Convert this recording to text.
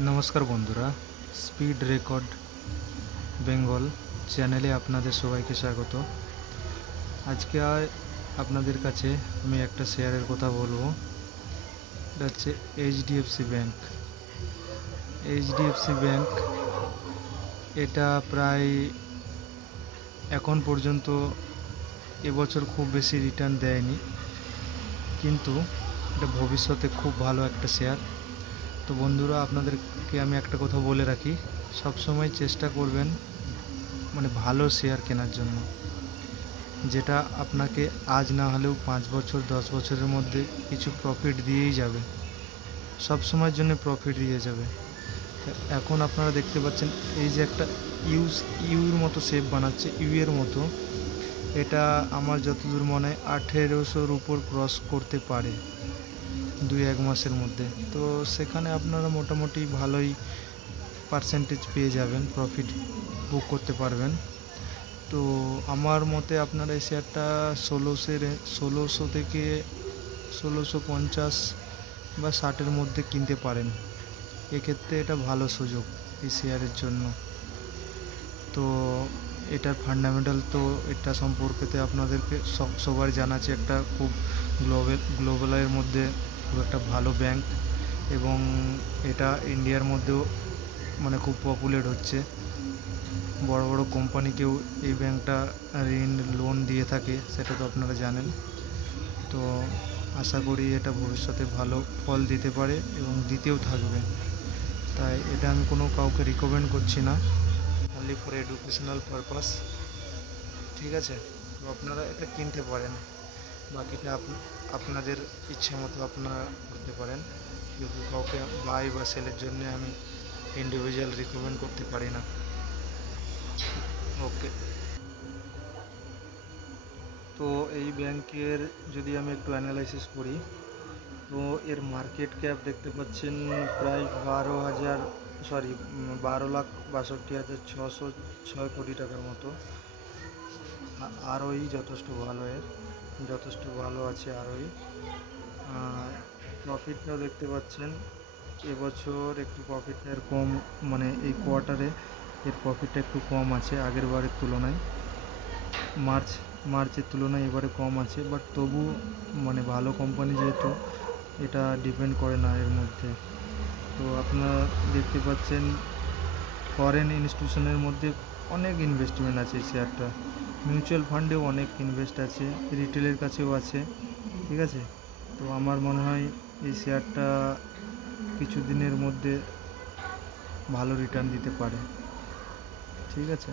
নমস্কার বন্ধুরা, speed record Bengal চ্যানেলে আপনাদের সবাইকে স্বাগত। আজকে আপনাদের কাছে আমি একটা শেয়ারের কথা বলবো। এটা হচ্ছে এইচডিএফসি ব্যাংক। এইচডিএফসি ব্যাংক এটা প্রায় এখন পর্যন্ত এবছর খুব বেশি রিটার্ন দেয়নি, কিন্তু এটা ভবিষ্যতে খুব ভালো একটা শেয়ার। তো বন্ধুরা, আপনাদেরকে আমি একটা কথা বলে রাখি, সবসময় চেষ্টা করবেন ভালো শেয়ার কেনার জন্য, যেটা আপনাকে আজ না হলেও 5 বছর 10 বছরের মধ্যে কিছু প্রফিট দিয়েই যাবে, সব সময়ের জন্য প্রফিট দিয়ে যাবে। এখন আপনারা দেখতে পাচ্ছেন এই যে একটা ইউর মতো শেপ বানাচ্ছে, ইউয়ের মতো। এটা আমার যতদূর মনে হয় 1800-র উপর ক্রস করতে পারে 2-1 মাসের মধ্যে। তো সেখানে আপনারা মোটামুটি ভালোই পার্সেন্টেজ পেয়ে যাবেন, প্রফিট বুক করতে পারবেন। তো আমার মতে আপনারা এই শেয়ারটা 1600 থেকে 1650 বা 60-এর মধ্যে কিনতে পারেন। এক্ষেত্রে এটা ভালো সুযোগ এই শেয়ারের জন্য। তো এটার ফান্ডামেন্টাল, তো এটা সম্পর্কেতে আপনাদেরকে সবার জানা আছে। একটা খুব গ্লোবালের মধ্যে খুব একটা ভালো ব্যাংক, এবং এটা ইন্ডিয়ার মধ্যেও খুব পপুলার হচ্ছে। বড় বড় কোম্পানিকেও এই ব্যাংকটা ঋণ লোন দিয়ে থাকে, সেটা তো আপনারা জানেন। তো আশা করি এটা ভবিষ্যতে ভালো ফল দিতে পারে এবং দিতেও থাকবে। তাই এটা আমি কাউকে রিকমেন্ড করছি না, অনলি ফর এডুকেশনাল পারপাস। ঠিক আছে, তো আপনারা এটা কিনতে পারেন, বাকিটা আপনাদের ইচ্ছে মতো আপনারা করতে পারেন। কিন্তু কাউকে বাই বা সেলের জন্য আমি ইন্ডিভিজুয়াল রিকমেন্ড করতে পারি না। ওকে। তো এই ব্যাংকের যদি আমি একটু অ্যানালাইসিস করি, তো এর মার্কেট ক্যাপ দেখতে পাচ্ছেন প্রায় 12,62,606 কোটি টাকার মতো। আরওই যথেষ্ট ভালো, যথেষ্ট ভালো আছে আরওই। প্রফিটটাও দেখতে পাচ্ছেন এবছর একটু প্রফিটটা এর কম, এই কোয়ার্টারে এর প্রফিটটা একটু কম আছে আগের বারের তুলনায়। মার্চের তুলনায় এবারে কম আছে, বাট তবু ভালো কোম্পানি যেহেতু, এটা ডিপেন্ড করে না এর মধ্যে। তো আপনারা দেখতে পাচ্ছেন ফরেন ইনস্টিটিউশনের মধ্যে অনেক ইনভেস্টমেন্ট আছে এই শেয়ারটা, মিউচুয়াল ফান্ডেও অনেক ইনভেস্ট আছে, রিটেলের কাছেও আছে। ঠিক আছে, তো আমার মনে হয় এই শেয়ারটা কিছু দিনের মধ্যে ভালো রিটার্ন দিতে পারে। ঠিক আছে।